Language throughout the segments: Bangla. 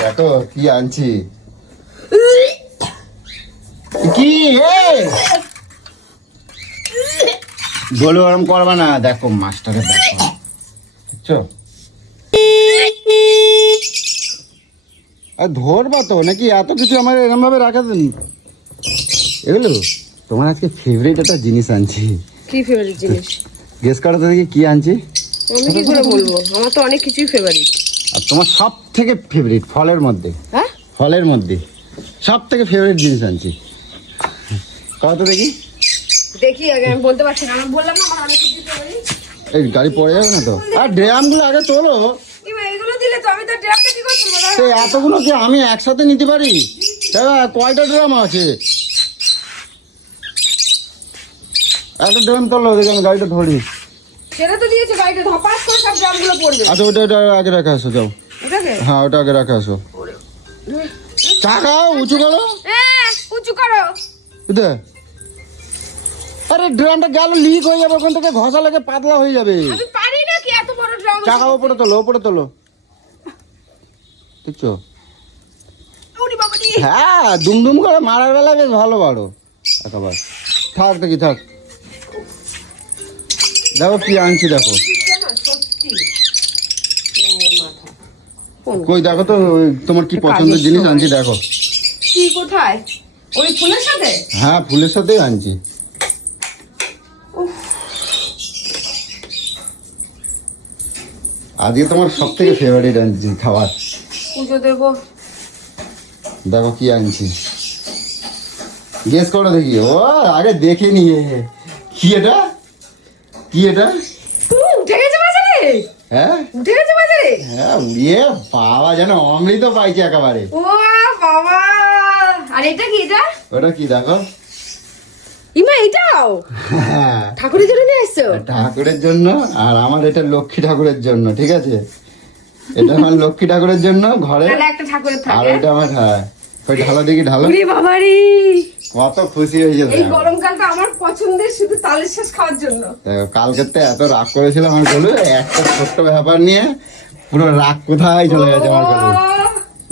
দেখো কি আনছি। কি বলো ওরম করবা না, দেখো মাছটাকে দেখো, বুঝছো? আর ধরবা তো নাকি? এত কিছু আমার এরম ভাবে রাখা দেন। এগুলো তোমার আজকে ফেভারিট একটা জিনিস আনছি। কি ফেভারিট জিনিস? গেস করো তো দেখি কি আনছি। আমি কি করে বলবো, আমার তো অনেক কিছুই ফেভারিট। আর তোমার সব থেকে ফেভারিট ফলের মধ্যে, হ্যাঁ ফলের মধ্যে সব থেকে ফেভারিট জিনিস আনছি। কত দেখি দেখি আগে, আমি বলতে পারছি না, আমি বললাম না আমার অনেক কিছুই ফেভারিট। এই গাড়ি পড়ে যাবে না তো? আর ড্রামগুলো আগে তোলো। এগুলো দিলে তো আমি তো ড্রামটা কি করতে পারবো? সেই এতগুলো কি আমি একসাথে নিতে পারি? দাদা কয়টা ড্রাম আছে? একটা ড্রাম তোলো, দেখি আমি গাড়িটা ধরি। সেটা তো দিয়েছে, গাড়িটা ধপাস করে সব ড্রামগুলো পড়বে। আচ্ছা ওটা আগে রাখা আসো, যাও। ওটাকে হ্যাঁ ওটা আগে রাখা আসো। চাকাও উঁচু করো, উঁচু করো। এটা আরে ড্রামটা গেল লিক হয়ে যাবে, ওখান থেকে ঘষা লেগে পাতলা হয়ে যাবে। আমি পারি না কি এত বড় ড্রাম? চাকা উপরে তোলো, উপরে তোলো, দেখছো? ওরে বাবা রে। হ্যাঁ দুমদুম করে মারার বেলা বেশ ভালো বাড়ো একেবারে। থাক দেখি থাক, দেখো কি আনছি দেখো। সত্যি কই দেখো তো তোমার কি পছন্দের জিনিস আনছি দেখো। কি কোথায়? ওই ফুলের সাথে? হ্যাঁ ফুলের সাথেই আনছি। আজকে তোমার সব থেকে ফেভারিট আনছি খাবার। পুজো দেবো। দেখো কি আনছি, গেস করো দেখি। ও আগে দেখে নিয়ে, কি এটা? কি এটা? উঠে গেছে বাজারে। হ্যাঁ উঠে গেছে বাজারে। হ্যাঁ উড়িয়ে বাবা যেন অমৃত পাইছে একেবারে। ও বাবা, আর এটা কি? এটা ওটা কি দেখো? ইমা এটাও হ্যাঁ ঠাকুরের জন্য নিয়ে আসছো? ঠাকুরের জন্য, আর আমার এটা লক্ষ্মী ঠাকুরের জন্য, ঠিক আছে? এটা আমার লক্ষ্মী ঠাকুরের জন্য ঘরে, তাহলে একটা ঠাকুরের আর থাকে। এটা আমার, হ্যাঁ ওই ঢালো দেখি ঢালো। ওরে বাবা রে, কত খুশি হয়েছে এই দেখো। গরমকালটা আমার পছন্দের, শুধু তালের শ্বাস খাওয়ার জন্য। দেখো কালকে তো এত রাগ করেছিলাম আমি, বলবো একটা ছোট্ট ব্যাপার নিয়ে পুরো রাগ কোথায় চলে গেছে আমার কাছে।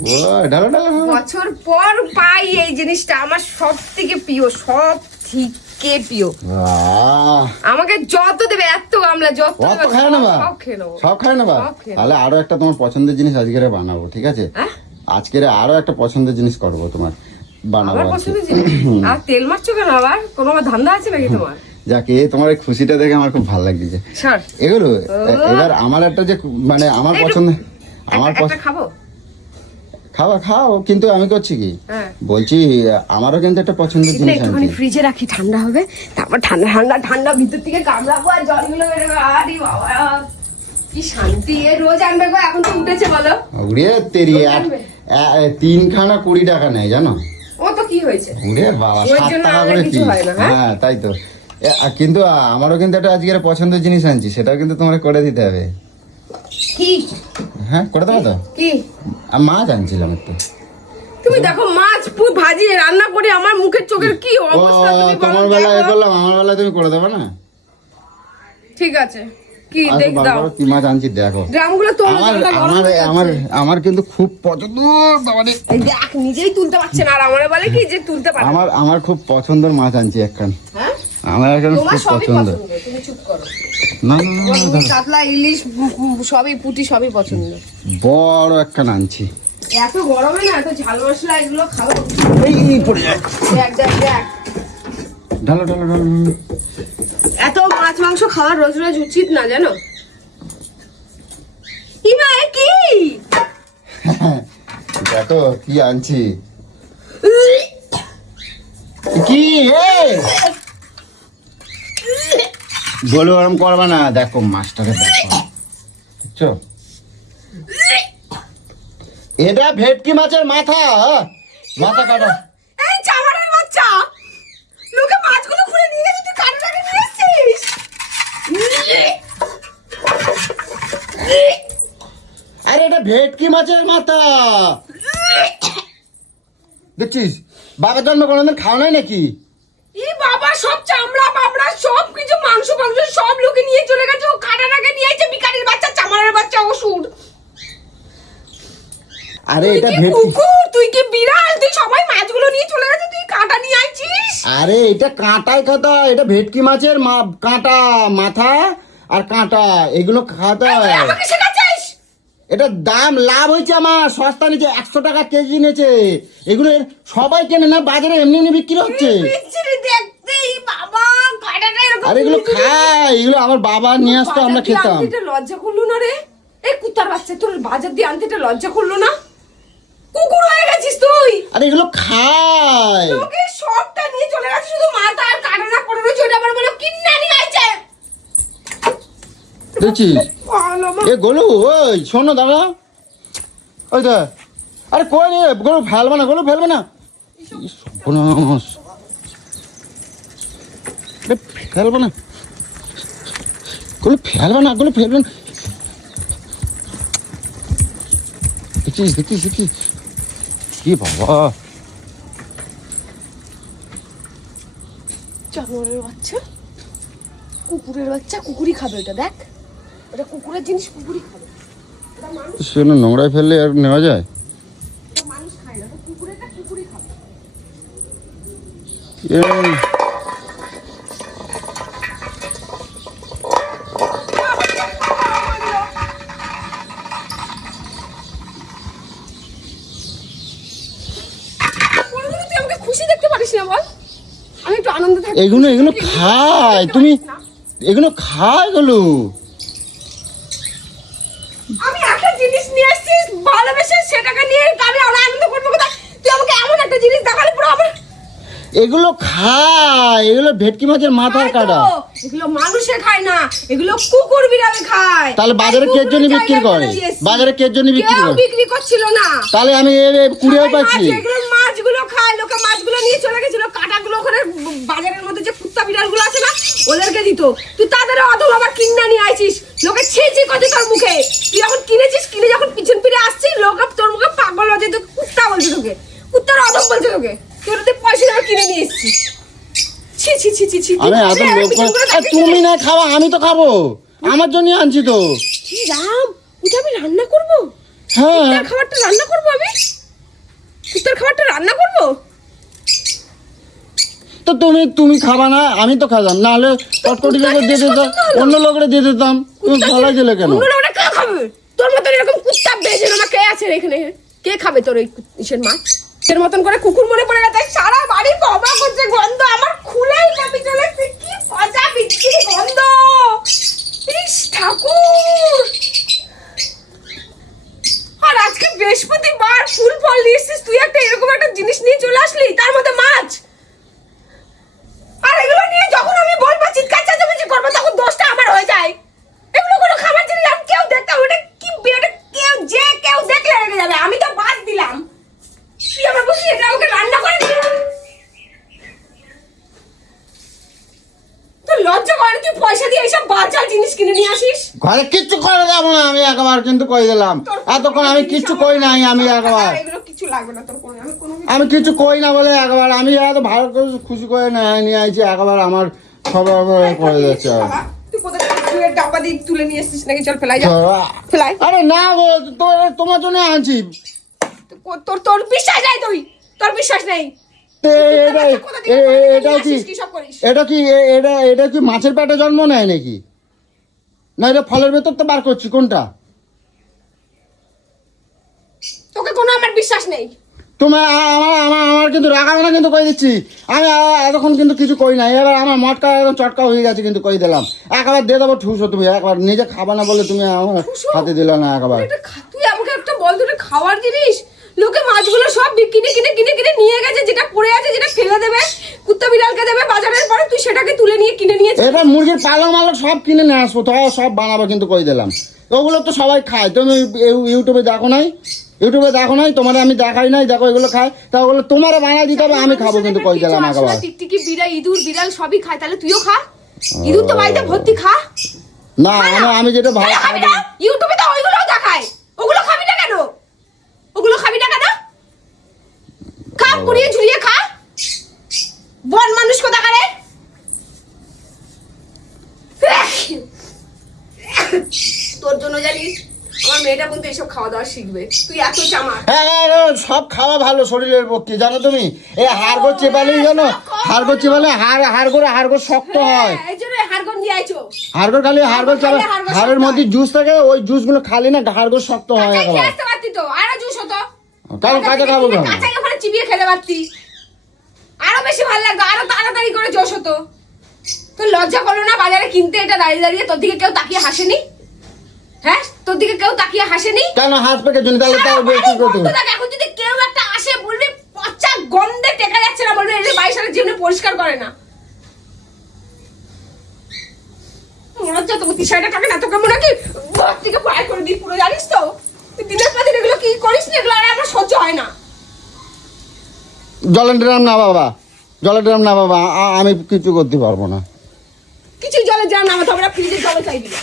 ও ঢালো ঢালো ঢালো। বছর পর পাই এই জিনিসটা, আমার সব থেকে প্রিয়, সব থেকে প্রিয়। আহ, আমাকে যত দেবে, এত গামলা যত অত দেবে, খায় না বা? সব খেয়ে নেবো। সব খায় না বা? সব খেয়ে নেবো। তাহলে আরো একটা তোমার পছন্দের জিনিস আজকের বানাবো, ঠিক আছে? হ্যাঁ? আজকের আরো একটা পছন্দের জিনিস করবো তোমার, বানাবো আমার আজকে। পছন্দের জিনিস। আর তেল মারছো কেন আবার? কোনো আমার ধান্দা আছে নাকি তোমার? যাকে তোমার এই খুশিটা দেখে আমার খুব ভালো লাগছে। সর। এগুলো এবার আমার একটা যে মানে আমার পছন্দ, আমার একটা খাবো? খাবার খাও, কিন্তু আমি করছি কি হ্যাঁ। বলছি, আমারও কিন্তু একটা পছন্দের এটা জিনিস একটুখানি আনছি। ফ্রিজে রাখি, ঠান্ডা হবে, তারপর ঠান্ডা ঠান্ডা ঠান্ডা ভিতর থেকে গামলাবো আর জলগুলো বেরোবে। আরে বাবা কি শান্তি! এ রোজ আনবে গো, এখন তো উঠেছে বলো। উড়ে তেরি রোজ আনবে? তিনখানা 20 টাকা নেয় জানো? ও তো কি হয়েছে? উড়ে বাবা ওর 7 জন্য টাকা আনলে করে কিছু পিস। হয় না, হ্যাঁ? হ্যাঁ তাই তো। কিন্তু আমারও কিন্তু একটা আজকের পছন্দের জিনিস আনছি, সেটাও কিন্তু তোমার করে দিতে হবে। কি? হ্যাঁ করে দেবো তো। কি? আর মাছ আনছিলাম একটু। তুমি দেখো মাছ পুরো ভাজিয়ে রান্না করে আমার মুখের চোখের কি ও অবস্থা, তুমি বলো তোমার বেলায় এ দেখো। করলাম, আমার বেলায় তুমি করে দেবে না? ঠিক আছে, কি আর দেখ দাও কি মাছ আনছি দেখো। ড্রামগুলো তো আমার আমার আমার আমার কিন্তু খুব পছন্দ, বাবারে। এই দেখ নিজেই তুলতে পারছে না, আর আমারে বলে কি যে তুলতে পারে না। আমার খুব পছন্দের মাছ আনছি একখান। হ্যাঁ? আমার এখন তোমার খুব সবই পছন্দ। পছন্দ, তুমি চুপ করো। না না, না, না, তুমি কাতলা, ইলিশ, সবই পুঁটি সবই পছন্দ। বড় একখান আনছি। এত গরমে না এত ঝাল মশলা এগুলো খাবো? এই পড়ে যায়। দেখ দেখ দেখ, ঢালো ঢালো ঢালো ঢালো। এত মাছ মাংস খাওয়া রোজ রোজ উচিত না, জানো? ইমা এ কি? দেখো কি আনছি। কি বলো ওরম করবা না, দেখো মাছটাকে দেখো, বুঝছো? এটা ভেটকি মাছের মাথা, মাথা কাটা। এই চামারের বাচ্চা, লোকে মাছগুলো খুলে নিয়ে গেছে, তুই কাটাটাকে নিয়ে এসেছিস? আরে এটা ভেটকি মাছের মাথা, দেখছিস? বাবার জন্ম কোনোদিন খাওয়া নাই নাকি? ই বাবা, সব চামড়া বাবড়া সব কিছু মাংস মাংস সব লোকে নিয়ে চলে গেছে, ও কাটাটাকে নিয়ে এসেছে, বিকারির বাচ্চা, চামারের বাচ্চা, ওষুধ। আরে তুই এটা কি ভেটকি। কুকুর, তুই কি বিড়াল, তুই সবাই মাছগুলো নিয়ে চলে গেছে, তুই কাঁটা নিয়ে আইছিস। আরে এটা কাঁটায় খাতা, এটা ভেটকি মাছের কাঁটা, মাথা আর কাঁটা, এগুলো খাতা। তুই আমাকে শেখাচ্ছিস? এটা দাম লাভ হয়েছে আমার, সস্তা নিচে 100 টাকা কেজি নিয়েছে। এগুলো সবাই কেনে না, বাজারে এমনি এমনি বিক্রি হচ্ছে। বিচ্ছিরি দেখতেই বাবা, কাঁটাটা এরকম। আরে এগুলো খায়, এগুলো আমার বাবা নিয়ে আসতো, আমরা খেতাম। বাজার দিয়ে আনতে লজ্জা করলো না রে? এই কুত্তার বাচ্চা, তোর বাজার দিয়ে আনতে লজ্জা করলো না? কুকুর হয়ে গেছিস তুই। আরে এগুলো খায়। তোকে সবটা নিয়ে চলে গেছে, শুধু মাথা আর কাঁটাটা পড়ে রয়েছে, ওটা আবার বলে কিন্না নিয়ে আইছে। দেখছিস? ভালো মা। এ গোলু, ওই শোনো দাদা, ওইটা, আরে কই রে গোলু, ফেলবে না গোলু, ফেলবে না। ইস, সর্বনাশ। আরে ফেলবে না গোলু, ফেলবে না গোলু, ফেলবে না। দেখছিস দেখছিস দেখছিস কি বাবা, জানোয়ারের বাচ্চা, কুকুরের বাচ্চা, কুকুরই খাবে ওটা, দেখ ওটা কুকুরের জিনিস, কুকুরই খাবে। ওটা মানুষ, সেটা নোংরায় ফেললে আর নেওয়া যায়? ওটা মানুষ খায় না, ওটা কুকুরেরটা কুকুরই খাবে। এই, কোনোদিনও তুই আমাকে খুশি দেখতে পারিস না বল? আমি একটু আনন্দ থাকি। এগুলো এগুলো খায়, তুমি এগুলো খায় গোলু। আমি একটা জিনিস নিয়ে আসছিস ভালোবেসে, সেটাকে নিয়ে আমি আনন্দ করবো কোথায়? তুই আমাকে এমন একটা জিনিস দেখালি পুরো আমার। এগুলো খায়, এগুলো ভেটকি মাছের মাথার খায় তো, কাটা। এগুলো মানুষে খায় না, এগুলো কুকুর বিড়ালে খায়। তাহলে বাজারে তাই কে জন্য কুকুরের বিক্রি জায়গায় করে? বলে দিয়েছি। বাজারে কে জন্য বিক্রি কেউ করে? বিক্রি করছিল না। তাহলে আমি কুড়িয়ে সবাই পাচ্ছি। মাছ, এগুলো মাছগুলো খায়, লোকে মাছগুলো নিয়ে চলে গেছিল, কাঁটাগুলো ওখানে বাজারের মধ্যে যে কুত্তা বিড়ালগুলো আছে না, ওদেরকে দিত। তুই তাদেরও অথবা আবার কিনা নিয়ে আইছিস, লোকে ছিঁচি করতে তোর মুখে। তুই যখন কিনেছিস, কিনে যখন পিছন ফিরে আসছিস, লোকে তোর মুখে পাগল হচ্ছে, তোকে কুত্তা বলছে, তোকে কুত্তার অধম বলছে, তোকে তোর তুই পয়সা দিয়ে কিনে নিয়ে এসছিস। ছি ছি ছি ছি ছি। আমি এত আরে, লোক, পিছন করে আর তাকিয়ে তুমি ছিলিস? না খাওয়া, আমি তো খাবো, আমার জন্য আনছি তো। কি রাম, ওটা আমি রান্না করবো? হ্যাঁ, কুত্তার খাবারটা রান্না করবো আমি? কুত্তার খাবারটা রান্না করবো? তো তুমি খাবা না, আমি তো খাতাম, নাহলে কটকটি করে দিয়ে দিতাম, অন্য লোকের দিয়ে দিতাম। তুমি গলায় দিলে কেন? অন্য লোকরা কে খাবে? তোর মতন এরকম কুত্তা বেজে না কে আছে রে এখানে? কে খাবে তোর এই ইসের মাছ? এর মতন করে কুকুর মনে পড়ে গেছে, সারা বাড়ি বাবা করছে, গন্ধ আমার খুলেই কাপি চলেছে, কি মজা, বিচ্ছিরি গন্ধ। ইস ঠাকুর। আর আজকে বৃহস্পতিবার, ফুল ফল নিয়ে এসছিস, তুই একটা এরকম একটা জিনিস নিয়ে চলে আসলি, তার মধ্যে মাছ। আর এগুলো নিয়ে যখন আমি বলবো, চিৎকার চেঁচামেচি করবো, তখন দোষটা আমার হয়ে যায়। এগুলো কোনো খাবার জিনিস, আমি কেউ দেখতাম ওটা কি, ওটা কেউ যে কেউ দেখলে রেগে যাবে, আমি তো বাদ দিলাম। তুই আমার বলছিস এটা আমাকে রান্না করে দিবি? তোর লজ্জা করে না? তুই পয়সা দিয়ে এইসব বাজার জিনিস কিনে নিয়ে আসিস। ঘরে কিচ্ছু করে যাবো না আমি, একবার কিন্তু কই দিলাম। এতক্ষণ আমি কিচ্ছু কই নাই, আমি একবার, এগুলো কিছু লাগবে না তোর, আমি কোনো আমি কিছু কই না বলে একবার, আমি এত ভালো করে খুশি করে নিয়ে আইছি, একবার আমার সব করে যাচ্ছে। তুই কোথায় তুই ডাব্বা দিয়ে তুলে নিয়ে এসেছিস নাকি? চল ফেলাই যা, ফেলাই। আরে না গো, তোমার জন্য আনছি। তোর তোর বিশ্বাস নাই, তোর বিশ্বাস নেই। এটা কি, এটা কি মাছের পেটে জন্ম নেয় নাকি? না এটা ফলের ভেতর তো বার করছি, কোনটা? তোকে কোনো আমার বিশ্বাস নেই। তোমার আমার কিন্তু রাগাবে না, কিন্তু কই দিচ্ছি আমি, এতক্ষণ কিন্তু কিছু কই না, এবার আমার মটকা একদম চটকা হয়ে গেছে, কিন্তু কই দিলাম একবার দিয়ে দেবো ঠুসো। তুমি একবার নিজে খাবা না বলে তুমি আমার হাতে দিলে না একবার। তুই আমাকে একটা বল, তোর খাওয়ার জিনিস, লোকে মাছগুলো সব কিনে কিনে কিনে কিনে নিয়ে গেছে, যেটা পড়ে আছে, যেটা ফেলে দেবে, কুত্তা বিড়ালকে দেবে বাজারের পরে, তুই সেটাকে তুলে নিয়ে কিনে নিয়েছিস। এবার মুরগির পালক মালক সব কিনে নিয়ে আসবো, তো সব বানাবো, কিন্তু কই দিলাম ওগুলো তো সবাই খায়। তুমি ইউটিউবে দেখো নাই? তোমার আমি দেখাই নাই, দেখো এগুলো খায়, তা ওগুলো তোমার বানাই দিতে হবে, আমি খাবো, কিন্তু কই দিলাম একবার। টিকটিকি বিড়াল, ইঁদুর বিড়াল সবই খায়, তাহলে তুইও খা। ইঁদুর তো বাড়িতে ভর্তি, খা। না আমি যেটা ভালো খাবি না, ইউটিউবে তো ওইগুলোও দেখায়, ওগুলো খাবি না কেন? ওগুলো খাবি না কেন? খা, পুড়িয়ে ঝুরিয়ে খা, বন মানুষ কোথাকারে। তোর জন্য জানিস আমার আমার মেয়েটা বলতে এসব খাওয়া দাওয়া শিখবে, তুই এত চামাক। হ্যাঁ হ্যাঁ, হ্যাঁ, সব খাওয়া ভালো শরীরের পক্ষে, জানো তুমি? এই হাড়গোড় চেপালেই জানো, হাড়গোড় চেপালে হাড়গোড় শক্ত হয়। এই জন্য হাড়গোড় নিয়ে আইছো। হাড়গোড় খালি হাড়গোড় চাপা, হাড়ের মধ্যে জুস থাকে, ওই জুস গুলো খালি না হাড়গোড় শক্ত হয় কাঁচাই খেয়ে একেবারে। আসতে পারতি তো, আরো জুস হতো। কেন কাঁচা খাবো কেন? কাঁচাই ওখানে চিবিয়ে খেতে পারতি, আরো বেশি ভালো লাগতো, আরো তাড়াতাড়ি করে জোশ হতো। তোর লজ্জা করলো না বাজারে কিনতে এটা দাঁড়িয়ে দাঁড়িয়ে? তোর দিকে কেউ তাকিয়ে হাসেনি? হ্যাঁ, তোর দিকে কেউ তাকিয়ে হাসেনি? কেন হাসবে কে জন্য? তাহলে তাও কি করতে হবে? এখন যদি কেউ একটা আসে বলবে পচা গন্ধে টেকা যাচ্ছে না, বলবে এই বাইশারের জীবনে পরিষ্কার করে না। মনে হচ্ছে তোকে টি-শার্টে টাকা না, তোকে মনে হয় কি ঘর থেকে বাইর করে দিই পুরো, জানিস তো? তুই দিনের পর দিন এগুলো কি করিস না, এগুলো আর আমার সহ্য হয় না। জলের ড্রাম না বাবা, জলের ড্রাম না বাবা, আমি কিছু করতে পারবো না। কিছুই জলে যা নামাতে হবে না, ফ্রিজের জলে চাইবি না।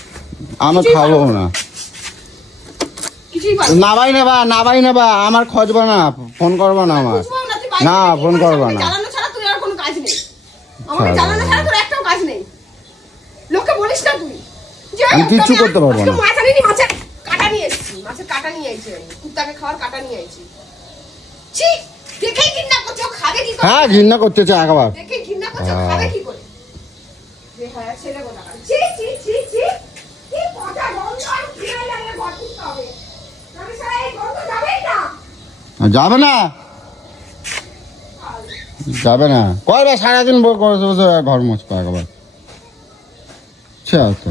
আমি খাবো না। কিছুই পারবি না। নাবাই নেবা, আমার খোঁজবা না, ফোন করবা না আমার। বুঝবো না, তুই বাইরে না, থেকে ফোন এই করবা আমাকে না। জ্বালানো ছাড়া তোর আর কোনো কাজ নেই। আমাকে ছাড়ো। জ্বালানো ছাড়া তোর একটাও কাজ নেই। লোককে বলিস না তুই যে আমি কিচ্ছু করতে পারবো আজকে না। মাছ আনিনি, মাছের কাটা নিয়ে এসেছি, মাছের কাটা নিয়ে আইছি আমি, কুত্তাকে খাওয়ার কাটা নিয়ে আইছি। ছি, দেখেই ঘৃণা করছো, খাবে কি করে? হ্যাঁ, ঘৃণা করতেছে একবার। দেখেই ঘৃণা করছো, খাবে কি করে? হ্যাঁ, ছেলে কোথাকার। ছি ছি ছি ছি, কি পচা গন্ধ, আর ঘৃণা লাগলে ঘর তুলতে হবে। আমি সারা এই গন্ধ যাবেই না। যাবে না, যাবে না, করবে সারাদিন বসে বসে ঘর মুছবে একবার। আচ্ছা।